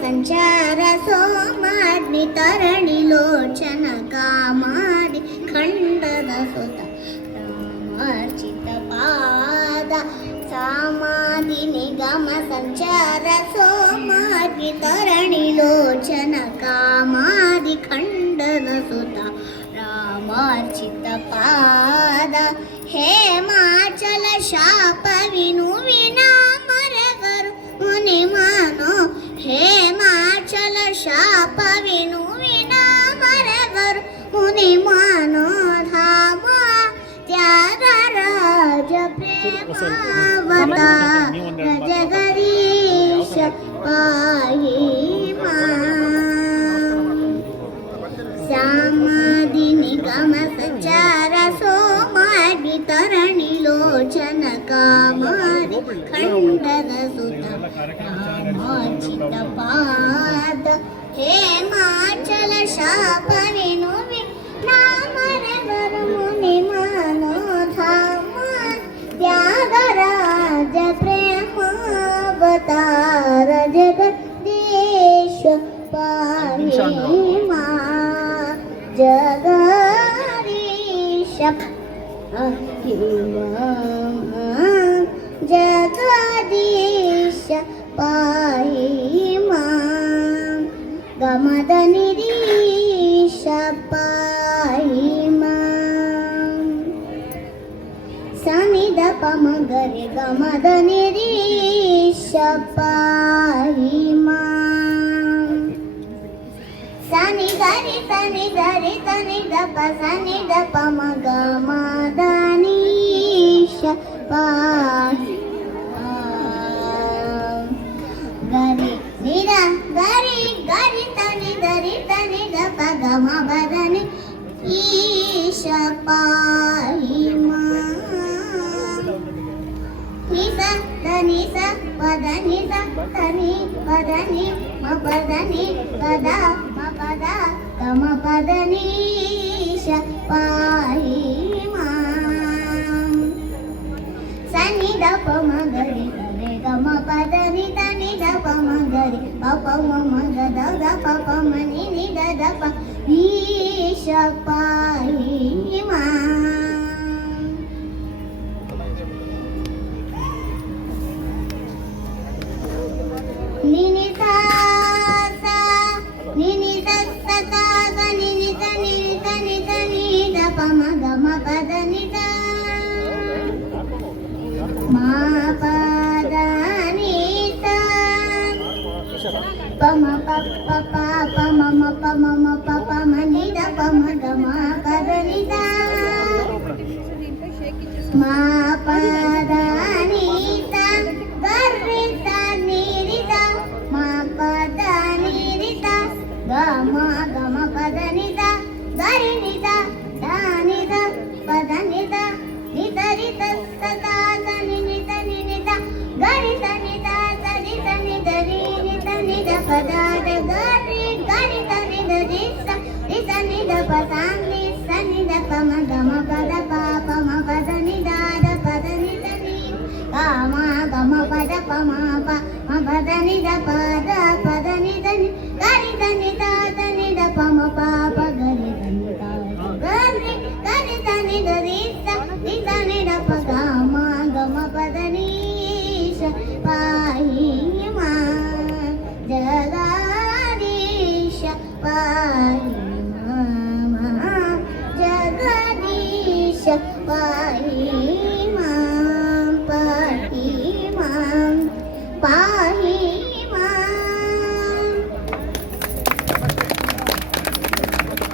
ಸಂಚಾರ ಸೋಮಾಗ್ನಿ ತರಣಿ ಲೋಚನ ಕಾಮಾಡಿ ಖಂಡದ ಸುತ ರಾಮಾರ್ಚಿತ ಪಾದ ಸಾಮಾಧಿ ನಿಗಮ ಸಂಚಾರ ಸೋಮಾಗ್ನಿ ತರಣಿ ಲೋಚನ ಕಾಮಾದಿ ಖಂಡದ ಸುತ ರಾಮಾರ್ಚಿತ ಪಾದ ಹೇಮಾಚಲ ಶಾಪ ವಿನುವಿನ ಮರಗರು ಮುನಿ ಮಾನೋ ಹೇಮಾಚಲ ಶಾಪ ವಿನುವಿನ ಮರಗರು ಮುನಿ ಮಾನೋ ಧಾಮ ತ್ಯಾಗರಾಜ ಪ್ರೇಮಾವತಾರ ಜಗದೀಶ ಪಾಹಿ ಸಾಮಾಧಿ ನಿಗಮ ಸಂಚಾರ ಸೋಮಾಗಿ ತರಣಿ ಲೋಚನ ಕಾಮಾದಿ ಖಂಡದ ಸುತ ರಾಮಾರ್ಚಿತ ಪಾದ ಹೇಮಾಚಲ ಶಾಪ ವಿನುವಿ ನಾಮರಗರು ಮುನಿ ಮಾನೋಧಾಮ ತ್ಯಾಗರಾಜ ಪ್ರೇಮಾವತಾರ ಜಗದೀಶ ಪಾಹಿ ಜಗದೀಶ ಜಗದೀಶ ಪಾಹಿ ಮಾಂ ಗಮದ ನಿರೀಶ ಪಾಹಿ ಮಾಂ ಸನಿದ ಪಮಗರೆ ಗಮದ ನಿರೀಶ ಪಾಹಿ ಮಾಂ ಸನಿ ಗರಿ ತನಿ ದಪ ಸನಿ ದಪ ಮಗ ಮದನೀಶ ಪಾಹಿ पाहि मां निस धनिस पदनिस धनि पदनि मपदनि पदा मपदा तम पदनीश पाहि मां सनि द प म ग रि रे ग म पद नि द नि द प म ग रि प प म म ग द ग प प म नि नि द द प ईश पाहि मां नि नि सा सा नि नि द स सा ग नि नि द नि द नि द नि द प म ग म पद नि द मा पद नि द प म प प प प म म प म म प प म नि द प म ग म पद नि द मा पद नि द ಗ ರಿ ಸ ನಿ ರಿ ದ ಮ ಪದ ನಿ ರಿ ದ ಗ ಮ ಪದ ನಿ ದ ಗ ರಿ ನಿ ದ ದ ನಿ ದ ಪದ ನಿ ದ ನಿ ದ ರಿ ದ ಸ ದ ದ ನಿ ನಿ ದ ನಿ ನಿ ದ ಗ ರಿ ದ ನಿ ದ ದ ರಿ ದ ನಿ ದ ರಿ ನಿ ದ ನಿ ದ ಪದ ದ ಗ ರಿ ದ ನಿ ದ ರಿ ಸ ರಿ ದ ನಿ ದ ಪ ಸ ನಿ ಸ ನಿ ದ ಪ ಮ ಗ ಮ ಪದ ಪ ಪ ಮ ಪದ ನಿ ದ ದ ಪದ ನಿ ದ ನಿ ಗ ಮ ಗ ಮ ಪದ ಪ ಮ ಪ ಮ ಪದ ನಿ ದ ಪದ ನಿ ದ ನಿ ಗ ರಿ ದ ನಿ ದ ದ ನಿ ದ ಪ ಮ ಪ ಪ ಗ ರಿ ದ ನಿ ದ ಗ ರಿ ದ ನಿ ದ ರಿ ಸ ರಿ ದ ನಿ ದ ಪ ಗ ಮ ಪದ ನಿ ಶ ಪಾಹಿ ಮಾ ಜಗದೀಶ ಪಾಹಿ ಮಾ ಜಗದೀಶ ಪಾಹಿ